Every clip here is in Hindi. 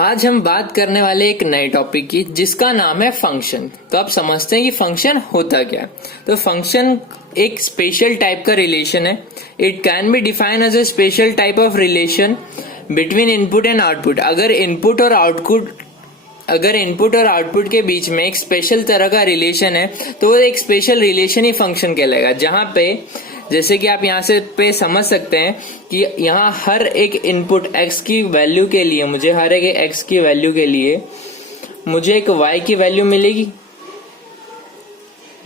आज हम बात करने वाले एक नए टॉपिक की जिसका नाम है फंक्शन। तो आप समझते हैं कि फंक्शन होता क्या है। तो फंक्शन एक स्पेशल टाइप का रिलेशन है। It can be define as a special type of relation between input and output. अगर इनपुट और आउटपुट के बीच में एक स्पेशल तरह का रिलेशन है तो वो एक स्पेशल रिलेशन ही फंक्शन कहलाएगा। जहां पे जैसे कि आप यहाँ से पे समझ सकते हैं कि यहाँ हर एक इनपुट x की वैल्यू के लिए मुझे एक y की वैल्यू मिलेगी,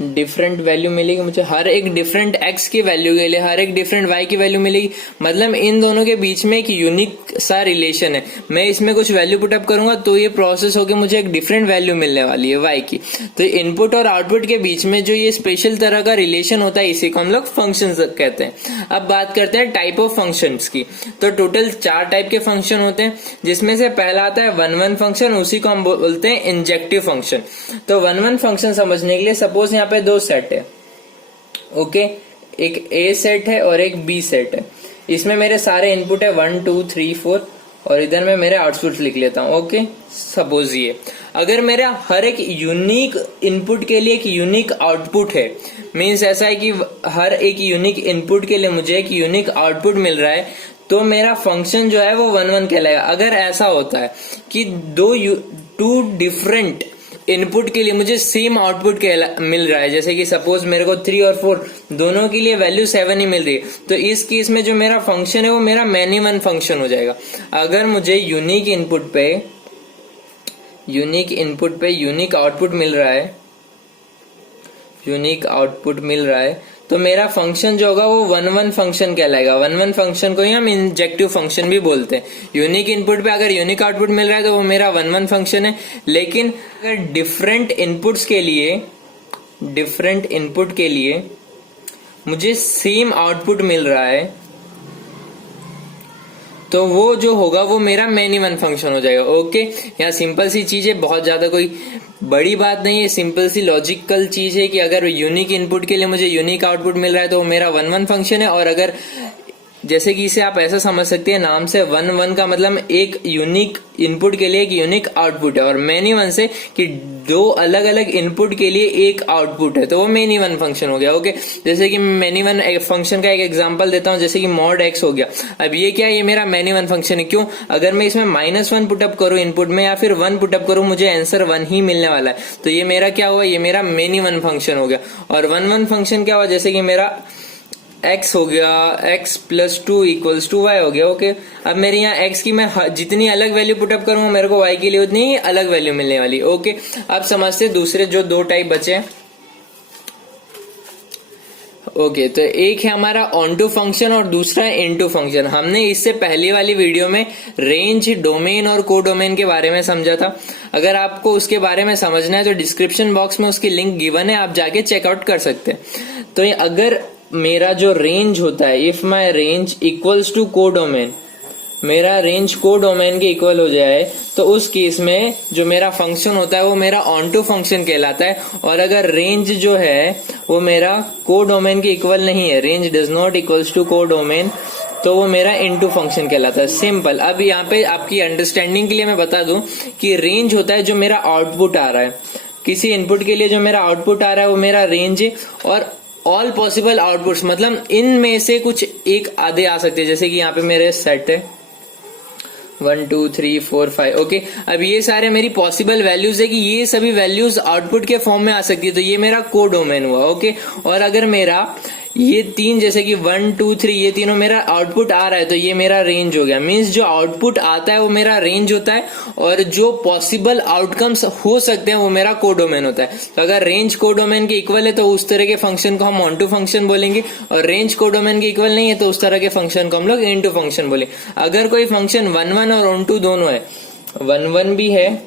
डिफरेंट वैल्यू मिलेगी। मुझे हर एक डिफरेंट x की वैल्यू के लिए हर एक डिफरेंट y की वैल्यू मिलेगी। मतलब इन दोनों के बीच में एक यूनिक सा रिलेशन है। मैं इसमें कुछ वैल्यू पुटअप करूंगा तो ये प्रोसेस होकर मुझे एक डिफरेंट वैल्यू मिलने वाली है y की। तो इनपुट और आउटपुट के बीच में जो ये स्पेशल तरह का रिलेशन होता है इसी को हम लोग फंक्शन कहते हैं। अब बात करते हैं टाइप ऑफ फंक्शंस की। तो टोटल 4 टाइप के फंक्शन होते हैं, जिसमें से पहला आता है 1-1 फंक्शन, उसी को हम बोलते हैं इंजेक्टिव फंक्शन। तो 1-1 फंक्शन समझने के लिए सपोज यहाँ पे 2 सेट है, ओके, एक A सेट है और एक B सेट है। इसमें मेरे सारे इनपुट है 1 2 3 4 और इधर मैं मेरे आउटपुट लिख लेता हूं। ओके, सपोज ये अगर मेरा हर एक यूनिक इनपुट के लिए एक यूनिक आउटपुट है, मीन्स ऐसा है कि हर एक यूनिक इनपुट के लिए मुझे एक यूनिक आउटपुट मिल रहा है, तो मेरा फंक्शन जो है वो 1-1 कहलाएगा। अगर ऐसा होता है कि टू डिफरेंट इनपुट के लिए मुझे सेम आउटपुट मिल रहा है, जैसे कि सपोज मेरे को 3 और 4 दोनों के लिए वैल्यू 7 ही मिल रही है, तो इस केस में जो मेरा फंक्शन है वो मेरा मैनी वन फंक्शन हो जाएगा। अगर मुझे यूनिक इनपुट पे यूनिक आउटपुट मिल रहा है तो मेरा फंक्शन जो होगा वो 1-1 फंक्शन कहलाएगा। 1-1 फंक्शन को ही हम इंजेक्टिव फंक्शन भी बोलते हैं। यूनिक इनपुट पे अगर यूनिक आउटपुट मिल रहा है तो वो मेरा 1-1 फंक्शन है। लेकिन अगर डिफरेंट इनपुट के लिए मुझे सेम आउटपुट मिल रहा है तो वो जो होगा वो मेरा मैनी वन फंक्शन हो जाएगा। ओके, यहाँ सिंपल सी चीज है, बहुत ज्यादा कोई बड़ी बात नहीं है, सिंपल सी लॉजिकल चीज है कि अगर यूनिक इनपुट के लिए मुझे यूनिक आउटपुट मिल रहा है तो वो मेरा 1-1 फंक्शन है। और अगर जैसे कि इसे आप ऐसा समझ सकते हैं नाम से 1-1 का मतलब एक यूनिक इनपुट के लिए एक यूनिक आउटपुट है, और मैनी वन से कि 2 अलग अलग इनपुट के लिए एक आउटपुट है, तो वो मैनी वन फंक्शन हो गया। ओके, जैसे कि मैनी वन फंक्शन का एक एग्जांपल देता हूं, जैसे कि mod x हो गया। अब ये क्या है, ये मेरा मैनी वन फंक्शन है। क्यों? अगर मैं इसमें -1 पुटअप करूं इनपुट में या फिर 1 पुटअप करूं, मुझे आंसर 1 ही मिलने वाला है। तो ये मेरा क्या हुआ, ये मेरा मैनी वन फंक्शन हो गया। और 1-1 फंक्शन क्या हुआ, जैसे कि मेरा x हो गया, x + 2 = y हो गया। ओके, अब मेरे यहाँ x की मैं जितनी अलग वैल्यू पुटअप करूंगा मेरे को y के लिए उतनी ही अलग वैल्यू मिलने वाली। ओके, अब समझते दूसरे जो 2 टाइप बचे हैं। ओके, तो एक है हमारा ऑनटू फंक्शन और दूसरा है इनटू फंक्शन। हमने इससे पहली वाली वीडियो में रेंज, डोमेन और कोडोमेन के बारे में समझा था। अगर आपको उसके बारे में समझना है तो डिस्क्रिप्शन बॉक्स में उसकी लिंक गिवन है, आप जाके चेकआउट कर सकते हैं। तो अगर मेरा जो रेंज होता है, if my range equals to codomain, मेरा रेंज कोडोमेन के इक्वल हो जाए तो उस केस में जो मेरा फंक्शन होता है वो मेरा ऑनटू फंक्शन कहलाता है। और अगर रेंज जो है वो मेरा कोडोमेन के इक्वल नहीं है, range does not equals to codomain, तो वो मेरा इनटू फंक्शन कहलाता है। सिंपल। अब यहाँ पे आपकी अंडरस्टैंडिंग के लिए मैं बता दूं कि रेंज होता है जो मेरा आउटपुट आ रहा है, किसी इनपुट के लिए जो मेरा आउटपुट आ रहा है वो मेरा रेंज है। और ऑल पॉसिबल आउटपुट्स मतलब इनमें से कुछ एक आधे आ सकते हैं, जैसे कि यहाँ पे मेरे सेट है 1 2 3 4 5। ओके, अब ये सारे मेरी पॉसिबल वैल्यूज है कि ये सभी वैल्यूज आउटपुट के फॉर्म में आ सकती है, तो ये मेरा कोडोमेन हुआ। ओके, और अगर मेरा ये 3 जैसे कि 1 2 3 ये तीनों मेरा आउटपुट आ रहा है तो ये मेरा रेंज हो गया। मीन्स जो आउटपुट आता है वो मेरा रेंज होता है और जो पॉसिबल आउटकम्स हो सकते हैं वो मेरा कोडोमेन होता है। तो अगर रेंज कोडोमेन के इक्वल है तो उस तरह के फंक्शन को हम ऑनटू फंक्शन बोलेंगे, और रेंज कोडोमेन के इक्वल नहीं है तो उस तरह के फंक्शन को हम लोग इनटू फंक्शन बोलेंगे। अगर कोई फंक्शन 1-1 और ऑनटू दोनों है, 1-1 भी है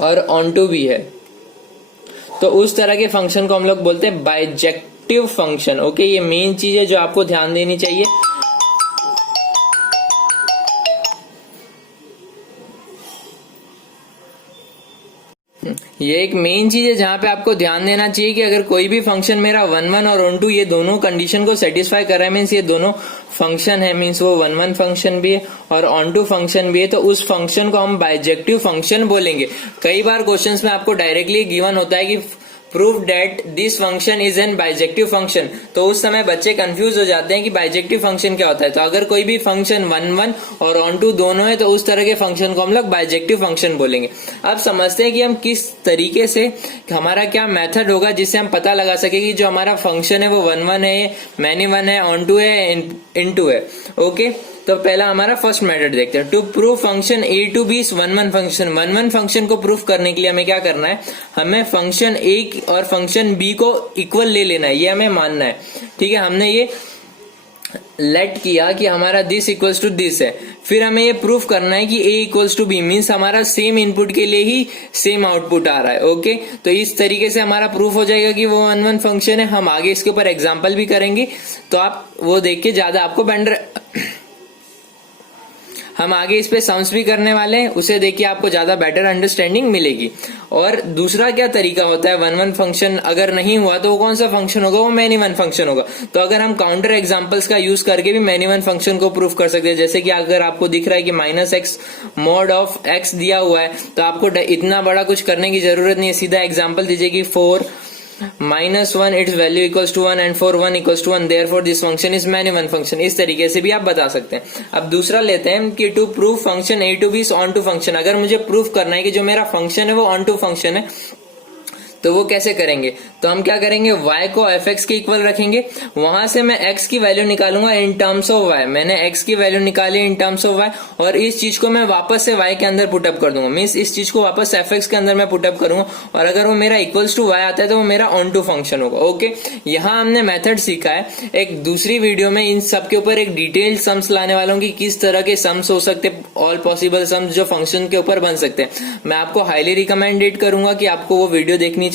और ऑनटू भी है, तो उस तरह के फंक्शन को हम लोग बोलते हैं बाइजेक्टिव फंक्शन। ओके, ये मेन चीज है जो आपको ध्यान देनी चाहिए। ये एक मेन चीज है जहां पे आपको ध्यान देना चाहिए कि अगर कोई भी फंक्शन मेरा 1 1 और ऑन टू ये दोनों कंडीशन को सेटिस्फाई कर रहा है, मीन्स ये दोनों फंक्शन है, मीन्स वो 1 1 फंक्शन भी है और ऑन टू फंक्शन भी है, तो उस फंक्शन को हम बाइजेक्टिव फंक्शन बोलेंगे। कई बार क्वेश्चंस में आपको डायरेक्टली गिवन होता है कि prove that this function is an bijective function, तो उस समय बच्चे कंफ्यूज हो जाते हैं कि बाइजेक्टिव फंक्शन क्या होता है। तो अगर कोई भी फंक्शन 1 1 और ऑन टू दोनों है तो उस तरह के फंक्शन को हम लोग बाइजेक्टिव फंक्शन बोलेंगे। अब समझते हैं कि हम किस तरीके से, हमारा क्या मेथड होगा जिससे हम पता लगा सके कि जो हमारा फंक्शन है वो 1 1 है, मैनी 1 है, ऑन टू है, इन टू है। ओके, तो पहला हमारा फर्स्ट मेथड देखते हैं। To prove function A to B is 1 1 function. 1 1 function को प्रूव करने के लिए हमें क्या करना है, हमें फंक्शन ए और फंक्शन बी को इक्वल ले लेना है, ये हमें मानना है। ठीक है, हमने ये लेट किया कि हमारा दिस इक्वल्स टू दिस है, फिर हमें ये प्रूफ करना है कि a equals to B, means हमारा सेम इनपुट के लिए ही सेम आउटपुट आ रहा है। ओके, तो इस तरीके से हमारा प्रूफ हो जाएगा कि वो 1 1 फंक्शन है। हम आगे इसके ऊपर एग्जाम्पल भी करेंगे, तो आप वो देख के ज्यादा आपको हम आगे इस पे सम्स भी करने वाले हैं, उसे देखिए आपको ज्यादा बेटर अंडरस्टैंडिंग मिलेगी। और दूसरा क्या तरीका होता है, 1 1 फंक्शन अगर नहीं हुआ तो वो कौन सा फंक्शन होगा, वो मैनी 1 फंक्शन होगा। तो अगर हम काउंटर एग्जांपल्स का यूज करके भी मैनी 1 फंक्शन को प्रूफ कर सकते हैं, जैसे कि अगर आपको दिख रहा है कि -x mod ऑफ x दिया हुआ है, तो आपको इतना बड़ा कुछ करने की जरूरत नहीं है, सीधा एग्जाम्पल दीजिए कि 4 -1 its value equals to 1 and for 1 equals to 1, therefore this function is many 1 function। इस तरीके से भी आप बता सकते हैं। अब दूसरा लेते हैं कि to prove function a to b is on to function. अगर मुझे प्रूफ करना है कि जो मेरा फंक्शन है वो on to फंक्शन है, तो वो कैसे करेंगे, तो हम क्या करेंगे, y को fx के इक्वल रखेंगे, वहां से मैं x की वैल्यू निकालूंगा इन टर्म्स ऑफ y। मैंने x की वैल्यू निकाली इन टर्म्स ऑफ y और इस चीज को मैं वापस से y के अंदर पुटअप कर दूंगा, मीन्स इस चीज को वापस fx के अंदर मैं पुटअप करूंगा, और अगर वो मेरा इक्वल्स टू y आता है तो वो मेरा ऑन टू फंक्शन होगा। ओके, यहाँ हमने मेथड सीखा है। एक दूसरी वीडियो में इन सब के ऊपर एक डिटेल सम्स लाने वाला हूँ कि किस तरह के सम्स हो सकते, ऑल पॉसिबल सम्स जो फंक्शन के ऊपर बन सकते हैं। मैं आपको हाईली रिकमेंडेड करूंगा कि आपको वो वीडियो देखनी